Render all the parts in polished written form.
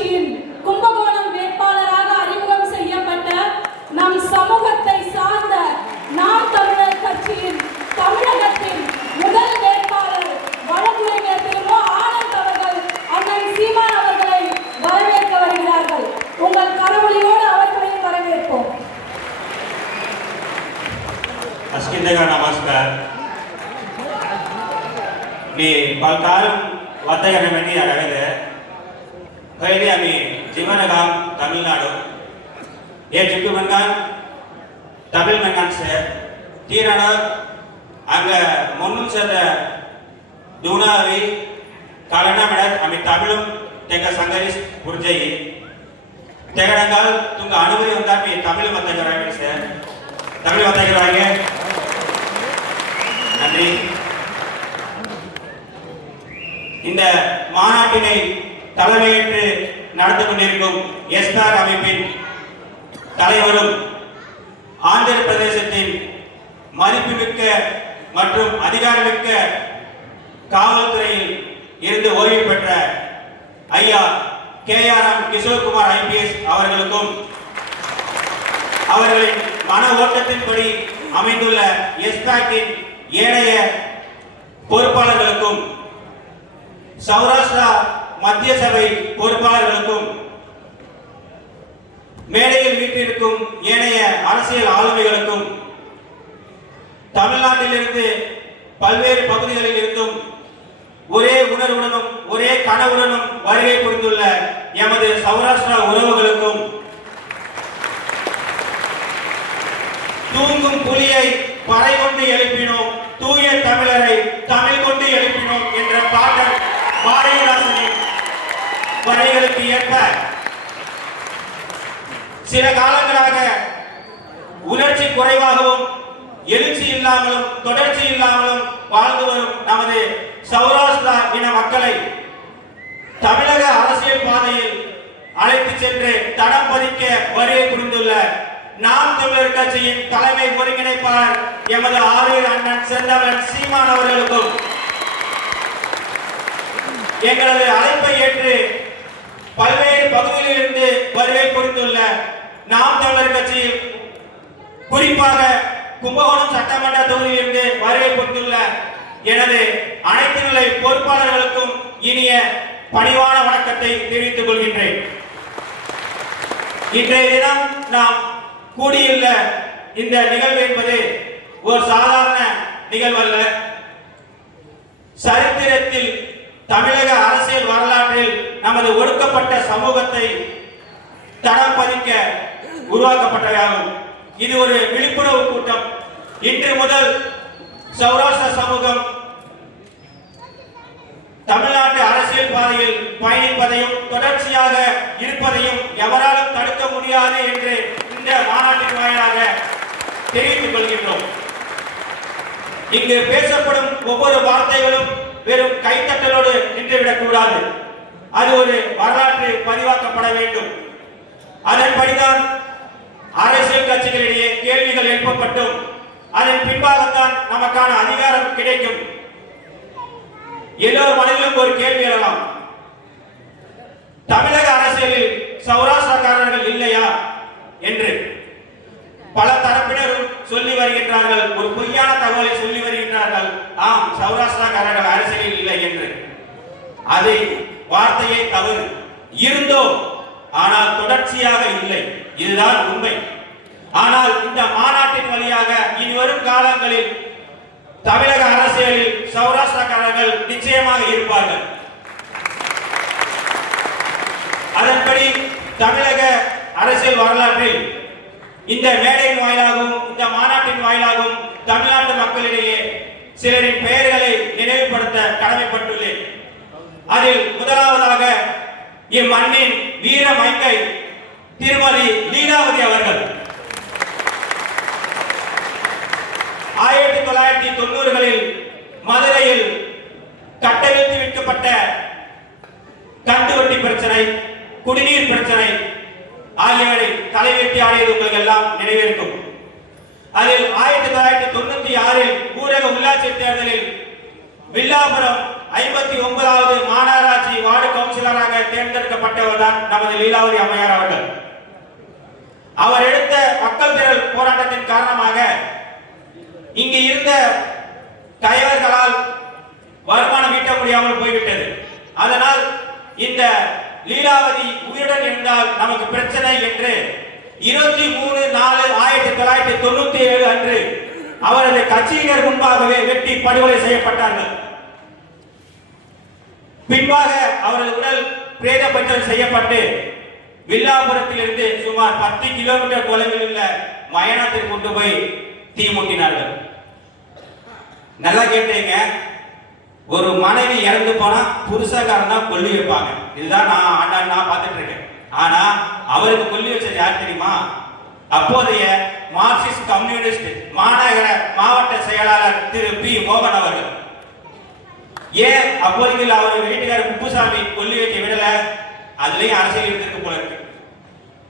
கட்சியின் கும்பகோணம் வேட்பாளராக அறிமுகம் செய்யப்பட்ட நம் சமூகத்தை சார்ந்த நாம் தமிழர் கட்சியின் தமிழகத்தின் முதல் வேட்பாளர் வழக்குரைஞர் திரு ஆனந்த் அவர்கள் அண்ணன் சீமான் அவர்களை வரவேற்க வருகிறார்கள். உங்கள் கரவொலியோடு அவர்களையும் வரவேற்போம். नमस्कार. मी बालकाल वातावरणामध्ये आढळले. पहिले आम्ही जीवनगाम तमिळनाडू हे जिट्टू मनगान तमिळ मनगान से तीरण अंग मुन्नून सद दुनावी कालना मिळत आम्ही तमिळून तेका संगरीस पुरजेई तेगडंगाल तुंग अनुभवी होता मी तमिळ वातावरण से तमिळ वातावरण நன்றி. இந்த மாநாட்டினை தலைமையேற்று நடந்து கொண்டிருக்கும் எஸ்பாக் அமைப்பின் தலைவரும் ஆந்திர பிரதேசத்தின் மதிப்புமிக்க மற்றும் அதிகாரமிக்க காவல்துறையில் இருந்து ஓய்வு பெற்ற ஐயா KRM கிஷோர்குமார் IPS அவர்களுக்கும் அவர்களின் மன ஓட்டத்தின்படி அமைந்துள்ள எஸ்பாக்கின் ஏனைய பொறுப்பாளர்களுக்கும் சௌராஷ்டிரா மத்திய சபை பொறுப்பாளர்களுக்கும் மேடையில் வீட்டிற்கும் ஏனைய அரசியல் ஆளுமைகளுக்கும் தமிழ்நாட்டிலிருந்து பல்வேறு பகுதிகளில் இருந்தும் ஒரே உணர்வுடனும் ஒரே கனவுடனும் வருகை புரிந்துள்ள எமது சௌராஷ்டிரா உறவுகளுக்கும் தூங்கும் புலியை பறை கொண்டு எழுப்பினோம், தூய தமிழரை தமிழ் கொண்டு எழுப்பினோம் என்ற பாடல் பாரதிதாசனின் வரிகளுக்கு ஏற்ப சில காலங்களாக உணர்ச்சி குறைவாகவும் எழுச்சி இல்லாமலும் தொடர்ச்சி இல்லாமலும் வாழ்ந்து வரும் நமது சௌராஷ்டிரா இன மக்களை தமிழக அரசியல் பாதையில் அழைத்து சென்று தடம் பதிக்க வருகை புரிந்துள்ள நாம் தமிழர் கட்சியின் தலைமை ஒருங்கிணைப்பாளர் எமது ஆரியர் அண்ணன் செந்தமிழன் சீமான் அவர்களுக்கும் எங்களது அழைப்பை ஏற்று பல்வேறு பகுதிகளிலிருந்து வருகை புரிந்துள்ள நாம் தமிழர் கட்சியில் குறிப்பாக கும்பகோணம் சட்டமன்ற தொகுதியிலிருந்து வருகை புரிந்துள்ள எனது அனைத்து நிலை பொறுப்பாளர்களுக்கும் இனிய பணிவான வணக்கத்தை தெரிவித்துக் கொள்கின்றேன். இன்றைய தினம் நாம் கூடியுள்ள இந்த நிகழ்வு என்பது ஒரு சாதாரண நிகழ்வல்ல. சரித்திரத்தில் தமிழக அரசியல் வரலாற்றில் நமது ஒடுக்கப்பட்ட சமூகத்தை தடம் பதிக்க உருவாக்கப்பட்டதாகும். இது ஒரு விழிப்புணர்வு கூட்டம். இன்று முதல் சௌராஷ்டிர சமூகம் தமிழ்நாட்டு அரசியல் பாதையில் பயணிப்பதையும் தொடர்ச்சியாக இருப்பதையும் எவராலும் தடுக்க முடியாது என்று இந்த மாநாட்டின் வாயிலாக தெரிவித்துக் கொள்கின்றோம். இங்கு பேசப்படும் ஒவ்வொரு வார்த்தைகளும் வெறும் கைத்தட்டலோடு நின்றுவிடக் கூடாது. அது ஒரு வரலாற்று பதிவாக்கப்பட வேண்டும். அதன்படிதான் அரசியல் கட்சிகளிடையே கேள்விகள் எழுப்பப்பட்டும் அதன் பின்பாகத்தான் நமக்கான அதிகாரம் கிடைக்கும். எல்லோர் மனதிலும் ஒரு கேள்வி எழலாம். தமிழக அரசியலில் சௌராஷ்டிரக்காரர்கள் இல்லையா என்று பல தரப்பினரும் சொல்லி வருகின்றார்கள். ஒரு பொய்யான தகவலை சொல்லி வருகின்றார்கள். ஆம், சௌராஷ்டிரக்காரர்கள் அரசியலில் இல்லை என்று. அதை வார்த்தையை தவறு. இருந்தோம், ஆனால் தொடர்ச்சியாக இல்லை. இதுதான் உண்மை. ஆனால் இந்த மாநாட்டின் வழியாக இனி வரும் காலங்களில் தமிழக அரசியலில் சௌராஷ்டிரக்காரர்கள் நிச்சயமாக இருப்பார்கள். அதன்படி தமிழக அரசியல் வரலாற்றில் இந்த மேடையின் வாயிலாகவும் இந்த மாநாட்டின் வாயிலாகவும் தமிழ்நாட்டு மக்களிடையே சிலரின் பெயர்களை நினைவுபடுத்த கடமைப்பட்டுள்ளேன். அதில் முதலாவதாக இம்மண்ணின் வீர மங்கை திருமதி லீலாவதி அவர்கள் 1990களில் மதுரையில் கட்டவிழ்த்து விற்கப்பட்ட கண்டுவட்டி பிரச்சனை, குடிநீர் பிரச்சனை ஆகியவரை தலைவெட்டி ஆடியது உங்களுக்கு எல்லாம் நினைவிருக்கும். அதில் 1996இல் ஊரக உள்ளாட்சி தேர்தலில் வில்லாபுரம் 59வது மாநகராட்சி வார்டு கவுன்சிலராக தேர்ந்தெடுக்கப்பட்டவர் இருந்தவர் தான் நமது லீலாவதி அம்மையார் அவர்கள். அவர் எடுத்த மக்கள் திரள் போராட்டத்தின் காரணமாக இங்கு இருந்த கயவர்களால் வருமானம் ஈட்ட முடியாமல் போய்விட்டது. அதனால் இந்த லீலாவதி உயிருடன் இருந்தால் நமக்கு பிரச்சனை என்று 23/4/1997 அன்று அவரது கட்சியினர் முன்பாகவே வெட்டி படுகொலை செய்யப்பட்டார்கள். பின்பாக அவரது உடல் பிரேத பரிசோதனை செய்யப்பட்டு வில்லாபுரத்திலிருந்து சுமார் 10 கிலோமீட்டர் தொலைவில் உள்ள மயானத்திற்கு கொண்டு போய் தீ மூட்டினார்கள். நல்லா கேட்டீங்க, ஒரு மனைவி இறந்து போனா புருஷக்காரன் தான் கொல்லி வைப்பாங்க. இதுதான் நான் பார்த்துட்டு இருக்கேன். ஆனா அவருக்கு கொல்லி வச்சது யார் தெரியுமா? அப்போதைய மார்க்சிஸ்ட் கம்யூனிஸ்ட் மாநகர மாவட்ட செயலாளர் திரு பி மோகன் அவர்கள். ஏன் அப்போதைக்கு அவர் வீட்டுக்காரர் குப்புசாமி கொல்லி வைக்க விடல? அதுலயும் அரசியல் இருந்திருக்கு போல இருக்கு.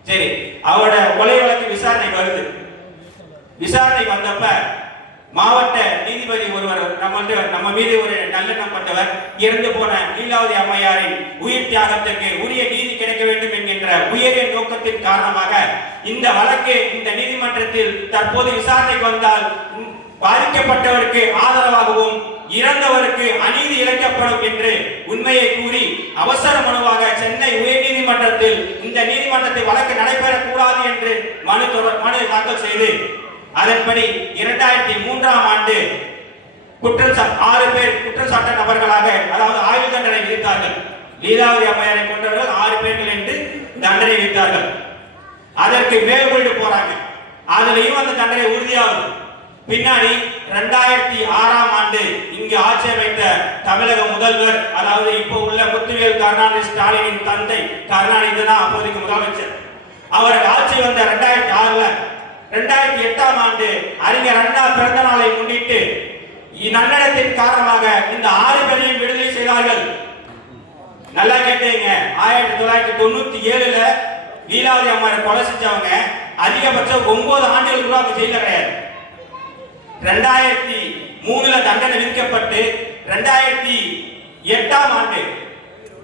சரி, அவரோட கொலை வழக்கு விசாரணை வருது. விசாரணை வந்தப்ப மாவட்ட நீதிபதி ஒருவர் நம்ம மீது ஒரு நல்லெண்ணம் கொண்டவர், இறந்து போன லீலாவதி அம்மையாரின் உயிர் தியாகத்திற்கு உரிய நீதி கிடைக்க வேண்டும் என்கின்ற உயரிய நோக்கத்தின் காரணமாக இந்த வழக்கு இந்த நீதிமன்றத்தில் தற்போது விசாரணைக்கு வந்தால் பாதிக்கப்பட்டவருக்கு ஆதரவாகவும் இறந்தவருக்கு அநீதி இழைக்கப்படும் என்று உண்மையை கூறி அவசர மனுவாக சென்னை உயர் நீதிமன்றத்தில் இந்த நீதிமன்றத்தில் வழக்கு நடைபெறக்கூடாது என்று மனு தாக்கல் செய்து அதன்படி 2003ஆம் ஆண்டு 6 பேர் குற்றச்சாட்ட நபர்களாக, அதாவது ஆயுள் தண்டனை விதித்தார்கள். லீலாவதி அம்மையாரை கொண்டவர்கள் 6 பேர்கள் என்று தண்டனை விதித்தார்கள். அதற்கு மேல்முறையீடு போறாங்க. அதுலயும் அந்த தண்டனை உறுதியாகுது. பின்னாடி 2006ஆம் ஆண்டு இங்கு ஆட்சி அமைத்த தமிழக முதல்வர், அதாவது இப்போ உள்ள முத்துவேல் கருணாநிதி ஸ்டாலினின் தந்தை கருணாநிதி தான் அப்போதைக்கு முதலமைச்சர். அவருக்கு ஆட்சி வந்த 2006ல 2008ஆம் ஆண்டு அறிஞர் அண்ணா பிறந்த நாளை முன்னிட்டு நன்னடத்தின் காரணமாக இந்த 6 பேரையும் விடுதலை செய்தார்கள். நல்லா கேட்டீங்க, 1997ல லீலாவதி அம்மையாரை கொலை செஞ்சவங்க அதிகபட்சம் 9 ஆண்டுகள் கூட அவங்க ஜெயில கிடையாது. 2003ல தண்டனை விதிக்கப்பட்டு 2008ஆம் ஆண்டு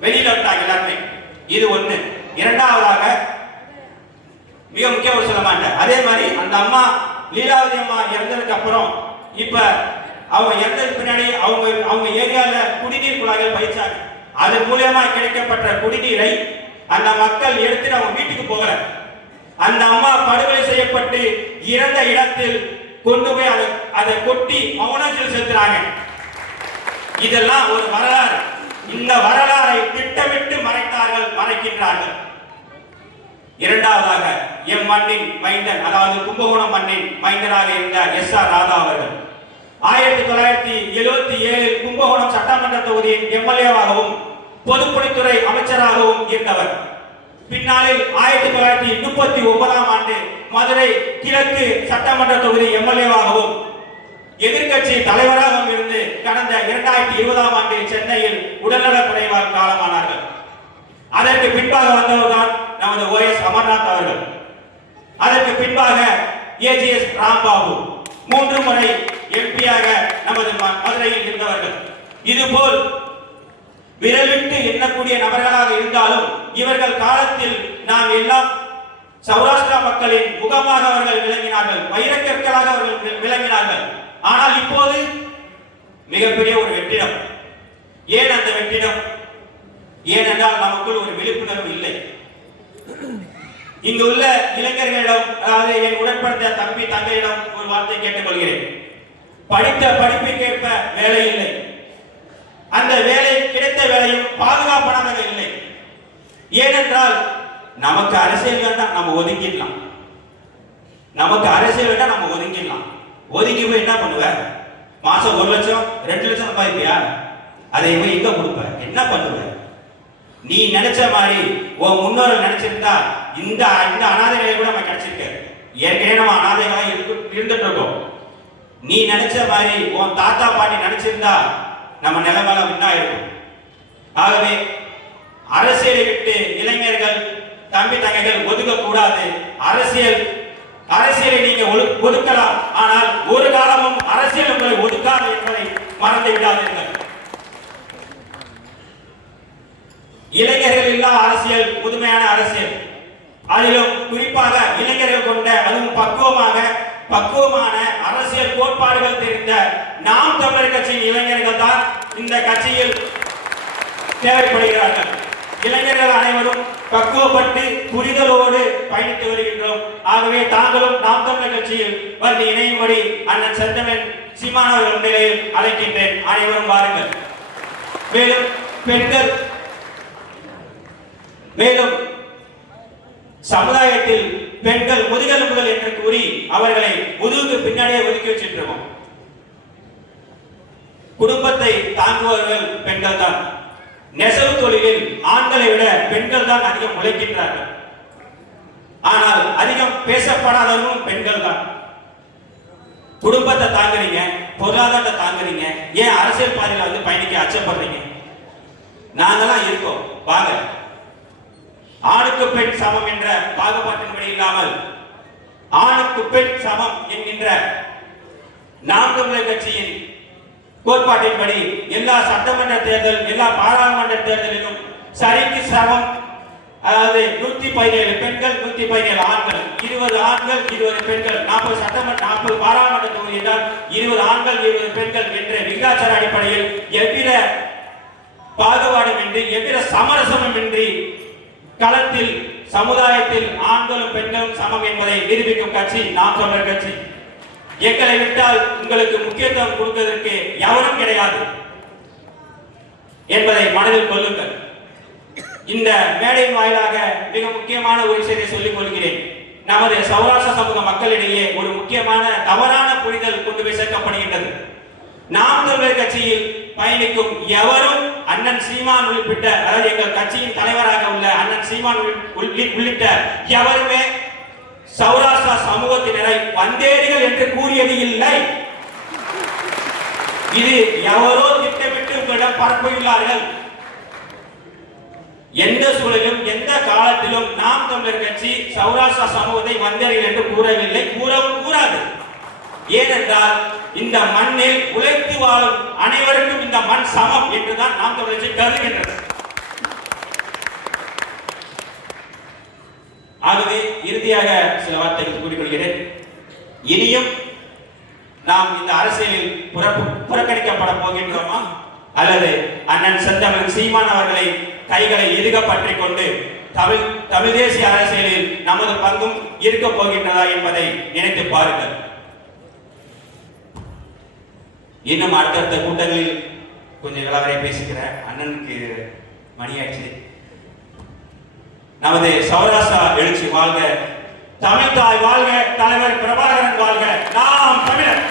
வெளியில விட்டாங்க எல்லாருமே. இது ஒண்ணு. இரண்டாவதாக மிக முக்கிய ஒரு சொல்ல மாட்டேன், அதே மாதிரி அந்த அம்மா லீலாவதி அம்மா இறந்ததுக்கு அப்புறம் இப்ப அவங்க இறந்ததுக்கு பின்னாடி அவங்க ஏரியால குடிநீர் குழாய்கள் பயிற்சாங்க. அதன் மூலமா கிடைக்கப்பட்ட குடிநீரை அந்த மக்கள் எடுத்துட்டு அவங்க வீட்டுக்கு போகல. அந்த அம்மா படுகொலை செய்யப்பட்டு இறந்த இடத்தில் கொண்டு போய் அதை கொட்டி மௌனத்தில் செலுத்துறாங்க. இதெல்லாம் ஒரு வரலாறு. இந்த வரலாறை திட்டமிட்டு மறைக்கின்றார்கள். இரண்டாவதாக எம் மண்ணின் மைந்தன், அதாவது கும்பகோணம் மண்ணின் மைந்தனாக இருந்த SR ராதா அவர்கள் 1977 கும்பகோணம் சட்டமன்ற தொகுதியின் MLA-வாகவும் பொதுப்பணித்துறை அமைச்சராகவும் இருந்தவர். பின்னாளில் 1939ஆம் ஆண்டு மதுரை கிழக்கு சட்டமன்ற தொகுதி MLA-வாகவும் எதிர்க்கட்சி தலைவராகவும் இருந்து கடந்த 2020ஆம் ஆண்டு சென்னையில் உடல்நலக் குறைவால் காலமானார்கள். அதற்கு பின்பாக வந்தவர்தான் நமது OS அமர்நாத் அவர்கள். அதற்கு பின்பாக AGS ராம்பாபு 3 முறை MP-யாக நமது மதுரையில் இருந்தவர்கள். இதுபோல் விரலிட்டு எண்ணக்கூடிய நபர்களாக இருந்தாலும் இவர்கள் காலத்தில் நாம் எல்லாம் சௌராஷ்டிரா மக்களின் முகமாக அவர்கள் விளங்கினார்கள், வைரக்கற்களாக அவர்கள் விளங்கினார்கள். ஆனால் இப்போது மிகப்பெரிய ஒரு வெற்றிடம். ஏன் அந்த வெற்றிடம்? ஏனென்றால் நமக்குள் ஒரு விழிப்புணர்வு இல்லை. இங்கு உள்ள இளைஞர்களிடம், அதாவது என் உடன்படுத்த தம்பி தங்கையிடம் ஒரு வார்த்தை கேட்டுக்கொள்கிறேன். படித்த படிப்புக்கேற்ப வேலை இல்லை. அந்த வேலை கிடைத்த வேலையும் பாதுகாப்பானதாக இல்லை. ஏனென்றால் நமக்கு அரசியல் வேண்டாம், நம்ம ஒதுங்கிடலாம். நமக்கு அரசியல் வேண்டாம், நம்ம ஒதுங்கிடலாம். ஒதுங்கி போய் என்ன பண்ணுவ? மாசம் 1 லட்சம் 2 லட்சம் சம்பாதிப்பியா? அதை போய் எங்க கொடுப்ப? என்ன பண்ணுவ? நீ நினைச்ச மாதிரி உன் முன்னோர்கள் நினைச்சிருந்தா இந்த அனாதை நிலை கூட நம்ம கிடைச்சிருக்க. ஏற்கனவே நம்ம அனாதைகளா இருந்துட்டு இருக்கோம். நீ நினைச்ச மாதிரி உன் தாத்தா பாட்டி நினைச்சிருந்தா நம்ம நிலைமையில முன்னா இருக்கும். ஆகவே அரசியலை விட்டு இளைஞர்கள் தம்பி தங்கைகள் ஒதுக்க கூடாது. அரசியலை நீங்க ஒதுக்கலாம், ஆனால் ஒரு காலமும் அரசியல் உங்களை ஒதுக்காது என்பதை மறந்து விடாதீர்கள். இளைஞர்கள் இல்லா அரசியல் முதுமையான அரசியல். அதிலும் குறிப்பாக இளைஞர்கள் கொண்ட அதுவும் பக்குவமான அரசியல் கோட்பாடுகள் தெரிந்த நாம் தமிழர் கட்சியின் இளைஞர்கள் தான் இந்த கட்சியில் தேவைப்படுகிறார்கள். இளைஞர்கள் அனைவரும் பக்குவப்பட்டு புரிதலோடு பயணித்து வருகின்றோம். ஆகவே தாங்களும் நாம் தமிழர் கட்சியில் வந்து இணையும்படி அண்ணன் செந்தமன் சீமான் அவர்கள் நிலையில் அழைக்கின்றேன். அனைவரும் வாருங்கள். மேலும் சமுதாயத்தில் பெண்கள் முதுகெலும்புகள் என்று கூறி அவர்களை முதுகுக்கு பின்னாடியே ஒதுக்கி வச்சிருக்கோம். குடும்பத்தை தாங்குபவர்கள் பெண்கள் தான். நெசவு தொழிலில் ஆண்களை விட பெண்கள் தான் அதிகம் உழைக்கின்றார்கள். ஆனால் அதிகம் பேசப்படாதவர்களும் பெண்கள் தான். குடும்பத்தை தாங்குறீங்க, பொருளாதாரத்தை தாங்குறீங்க, ஏன் அரசியல் பாதையில வந்து பயணிக்க அச்சப்படுறீங்க? நாங்கெல்லாம் இருக்கோம், வாங்க. ஆணுக்கு பெண் சமம் என்ற பாகுபாட்டின்படி இல்லாமல் ஆணுக்கு பெண் சமம் என்கின்ற நாம் தமிழர் கட்சியின் கோட்பாட்டின்படி எல்லா சட்டமன்ற தேர்தல், எல்லா பாராளுமன்ற தேர்தலிலும் சரிக்கு சமம். அதாவது 117 பெண்கள் 117 ஆண்கள், 20 ஆண்கள் 20 பெண்கள், 40 சட்டமன்ற 40 பாராளுமன்ற தொகுதி என்றால் 20 ஆண்கள் 20 பெண்கள் என்ற விகிதாச்சார அடிப்படையில் எவ்வித பாகுபாடுமின்றி எவ்வித சமரசமுமின்றி களத்தில் சமுதாயத்தில் ஆண்களும் பெண்களும் சமம் என்பதை நிரூபிக்கும் கட்சி நாம் தமிழர் கட்சி. எங்களை விட்டால் உங்களுக்கு முக்கியத்துவம் கொடுப்பதற்கு எவரும் கிடையாது என்பதை மனதில் கொள்ளுங்கள். இந்த மேடையின் வாயிலாக மிக முக்கியமான ஒரு விஷயத்தை சொல்லிக் கொள்கிறேன். நமது சௌராஷ்டிர சமூக மக்களிடையே ஒரு முக்கியமான தவறான புரிதல் கொண்டு போய் சேர்க்கப்படுகின்றது. நாம் தமிழர் கட்சியில் பயணிக்கும் எவரும் அண்ணன் சீமான் உள்ளிட்ட, அதாவது எங்கள் கட்சியின் தலைவராக உள்ள அண்ணன் சீமான் உள்ளிட்ட எவருமே சௌராஷ்டிரா சமூகத்தினரை வந்தேரிகள் என்று கூறியது இல்லை. இது எவரோ திட்டமிட்டு உங்களிடம் பரப்புகிறார்கள். எந்த சூழலிலும் எந்த காலத்திலும் நாம் தமிழர் கட்சி சௌராஷ்டிரா சமூகத்தை வந்தேரிகள் என்று கூறவில்லை, கூறவும் கூறாது. ஏனென்றால் இந்த மண்ணில் உழைத்து வாழும் அனைவருக்கும் இந்த மண் சமம் என்றுதான் நாம் தமிழர் கட்சி கருதுகின்றது. ஆகவே இறுதியாக சில வார்த்தைகள் கூறிக்கொள்கிறேன். இனியும் நாம் இந்த அரசியலில் புறக்கணிக்கப்பட போகின்றோமா, அல்லது அண்ணன் செந்தமிழ் சீமான் அவர்களை கைகளை இறுக பற்றிக் கொண்டு தமிழ் தேசிய அரசியலில் நமது பங்கும் இருக்க போகின்றதா என்பதை நினைத்து பாருங்கள். இன்னும் அடுத்தடுத்த கூட்டங்களில் கொஞ்சம் விளவரை பேசுகிற அண்ணனுக்கு மணியாச்சு. நமது சௌராஷ்டிரா எழுச்சி வாழ்க, தமிழ் தாய் வாழ்க, தலைவர் பிரபாகரன் வாழ்க, நாம் தமிழர்.